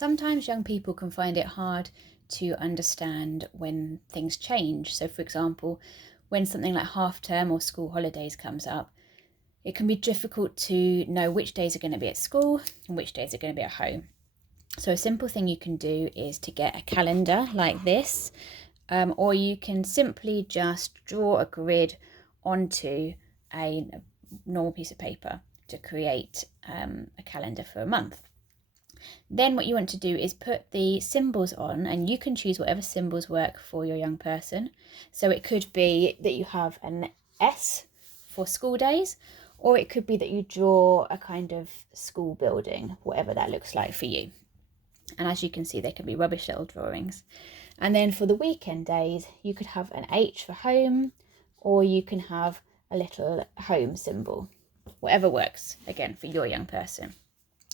Sometimes young people can find it hard to understand when things change. So, for example, when something like half term or school holidays comes up, it can be difficult to know which days are going to be at school and which days are going to be at home. So a simple thing you can do is to get a calendar like this, or you can simply just draw a grid onto a normal piece of paper to create a calendar for a month. Then what you want to do is put the symbols on, and you can choose whatever symbols work for your young person. So it could be that you have an S for school days, or it could be that you draw a kind of school building, whatever that looks like for you. And as you can see, they can be rubbish little drawings. And then for the weekend days, you could have an H for home, or you can have a little home symbol, whatever works, again, for your young person.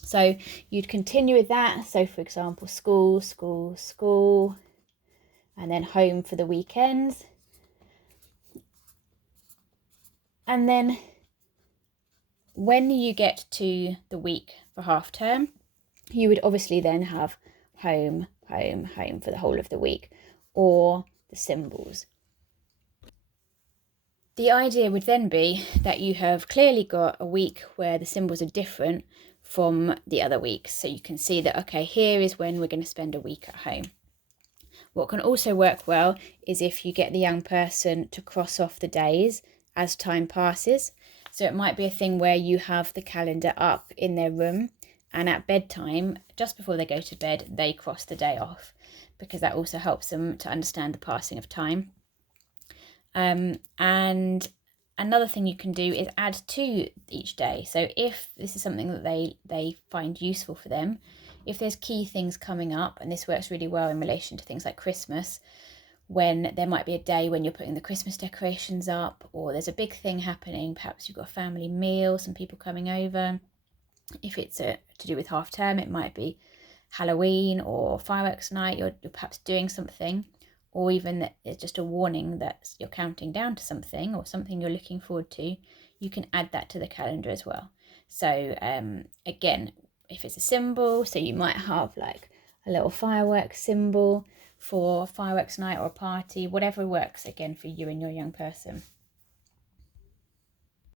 So you'd continue with that. So for example, school, school, school, and then home for the weekends. And then when you get to the week for half term, you would obviously then have home, home, home for the whole of the week, or the symbols. The idea would then be that you have clearly got a week where the symbols are different from the other weeks. So you can see that, okay, here is when we're going to spend a week at home. What can also work well is if you get the young person to cross off the days as time passes. So it might be a thing where you have the calendar up in their room, and at bedtime, just before they go to bed, they cross the day off, because that also helps them to understand the passing of time. And another thing you can do is add to each day. So if this is something that they find useful for them, if there's key things coming up, and this works really well in relation to things like Christmas, when there might be a day when you're putting the Christmas decorations up, or there's a big thing happening, perhaps you've got a family meal, some people coming over. If it's to do with half term, it might be Halloween or fireworks night, you're perhaps doing something, or even that it's just a warning that you're counting down to something, or something you're looking forward to, you can add that to the calendar as well. So again, if it's a symbol, so you might have like a little fireworks symbol for fireworks night or a party, whatever works again for you and your young person.